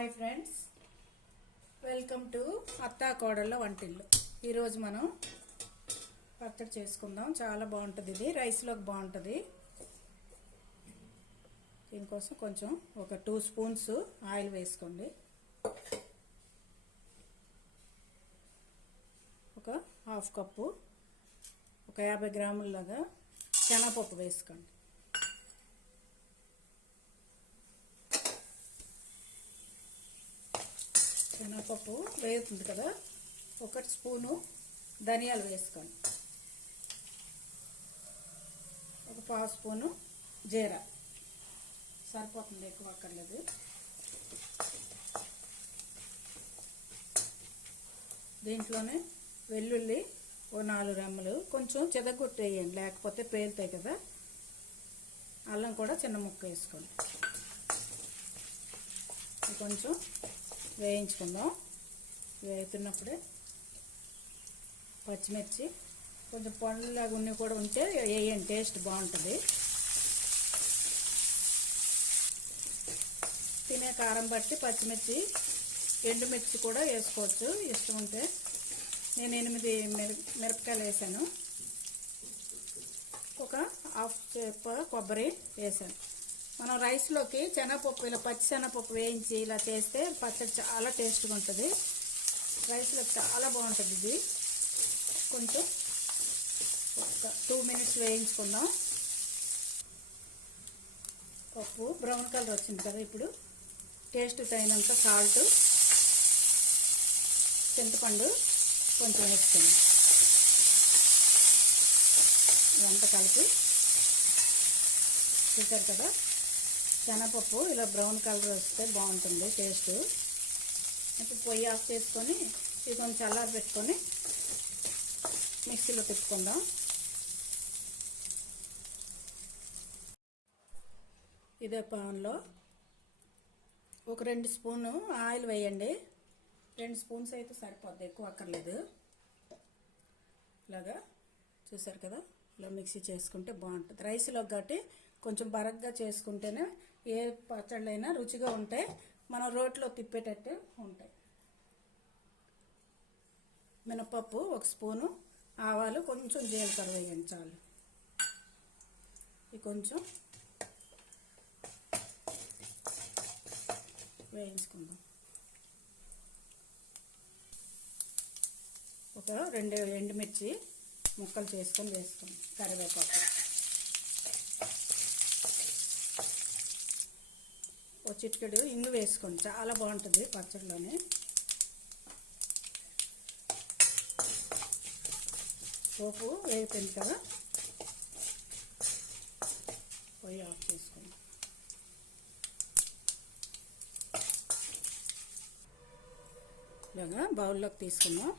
Hi friends, welcome to అత్తా కోడళ్ళ వంటిల్లు. ఈరోజు మనం పచ్చడి చేసుకుందాం. చాలా బాగుంటుంది. ఇది రైస్లోకి బాగుంటుంది. దీనికోసం కొంచెం ఒక 2 స్పూన్స్ ఆయిల్ వేసుకోండి. ఒక హాఫ్ కప్పు, ఒక 50 గ్రాములలాగా శనగపప్పు వేసుకోండి. శనగపప్పు వేగుతుంది కదా, 1 స్పూను ధనియాలు వేసుకోండి. ఒక 1/2 స్పూను జీరా సరిపోతుంది, ఎక్కువ అక్కర్లేదు. దీంట్లోనే వెల్లుల్లి ఓ 4 రెమ్మలు కొంచెం చెదగొట్టి వేయండి, లేకపోతే పేలుతాయి కదా. అల్లం కూడా చిన్న ముక్క వేసుకోండి. కొంచెం వేయించుకుందాం. వేగుతున్నప్పుడే పచ్చిమిర్చి కొంచెం పండులాగా ఉన్ని కూడా ఉంటే వేయండి, టేస్ట్ బాగుంటుంది. తినే కారం బట్టి పచ్చిమిర్చి, ఎండుమిర్చి కూడా వేసుకోవచ్చు ఇష్టం ఉంటే. నేను 8 మిరపకాయలు వేసాను. ఒక హాఫ్ కప్ కొబ్బరి వేసాను. మనం రైస్లోకి శనగపప్పు, ఇలా పచ్చి శనగపప్పు వేయించి ఇలా చేస్తే పచ్చడి చాలా టేస్ట్గా ఉంటుంది. రైస్లోకి చాలా బాగుంటుంది. ఇది కొంచెం ఒక 2 మినిట్స్ వేయించుకుందాం. పప్పు బ్రౌన్ కలర్ వచ్చింది కదా. ఇప్పుడు టేస్ట్ తగినంత సాల్ట్, చింతపండు కొంచెం వేసుకుందాం. ఇదంతా కలిపి చూసారు కదా, శనగపప్పు ఇలా బ్రౌన్ కలర్ వస్తే బాగుంటుంది టేస్ట్. ఇప్పుడు పొయ్యి ఆఫ్ చేసుకొని ఇది కొంచెం చల్లారి పెట్టుకొని మిక్సీలో తిప్పుకుందాం. ఇదే పాన్లో ఒక 2 స్పూను ఆయిల్ వేయండి. 2 స్పూన్స్ అయితే సరిపోద్ది, ఎక్కువ అక్కర్లేదు. ఇలాగా చూసారు కదా, ఇలా మిక్సీ చేసుకుంటే బాగుంటుంది. రైస్లో కాబట్టి కొంచెం బరగ్గా చేసుకుంటేనే ఏ పచ్చళ్ళైనా రుచిగా ఉంటాయి, మనం రోట్లో తిప్పేటట్టు ఉంటాయి. మినపప్పు 1 స్పూను, ఆవాలు కొంచెం, జీలకర్ర వేయండి చాలు. ఇది కొంచెం వేయించుకుందాం. ఒక 2 ఎండుమిర్చి ముక్కలు చేసుకొని వేసుకోండి. కరివేపాకు ఒక చిటికెడు ఇంగు వేసుకోండి, చాలా బాగుంటుంది పచ్చడిలోనే. పోపు వేగిపోయింది కదా, పొయ్యి ఆఫ్ చేసుకోండి. ఇలాగా బౌల్లోకి తీసుకుందాం.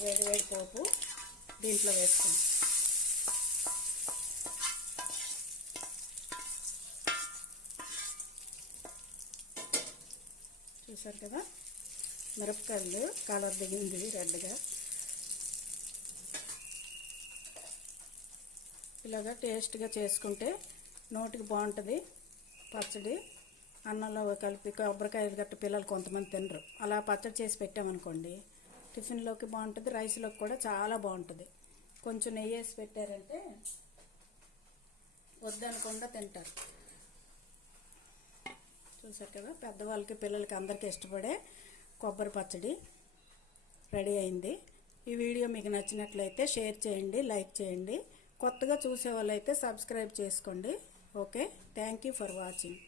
వేడి పోపు దీంట్లో వేసుకోండి. చూసారు కదా, మిరపకాయలు కలర్ దిగింది రెడ్గా. ఇలాగా టేస్ట్గా చేసుకుంటే నోటికి బాగుంటుంది పచ్చడి. అన్నంలో కలిపి కొబ్బరికాయలు గట్ట పిల్లలు కొంతమంది తినరు. అలా పచ్చడి చేసి పెట్టామనుకోండి, టిఫిన్లోకి బాగుంటుంది, రైస్లోకి కూడా చాలా బాగుంటుంది. కొంచెం నెయ్యి వేసి పెట్టారంటే వద్దనకుండా తింటారు. చూసారు కదా, పెద్దవాళ్ళకి, పిల్లలకి అందరికీ ఇష్టపడే కొబ్బరి పచ్చడి రెడీ అయింది. ఈ వీడియో మీకు నచ్చినట్లయితే షేర్ చేయండి, లైక్ చేయండి. కొత్తగా చూసే వాళ్ళైతే సబ్స్క్రైబ్ చేసుకోండి. Okay, thank you for watching.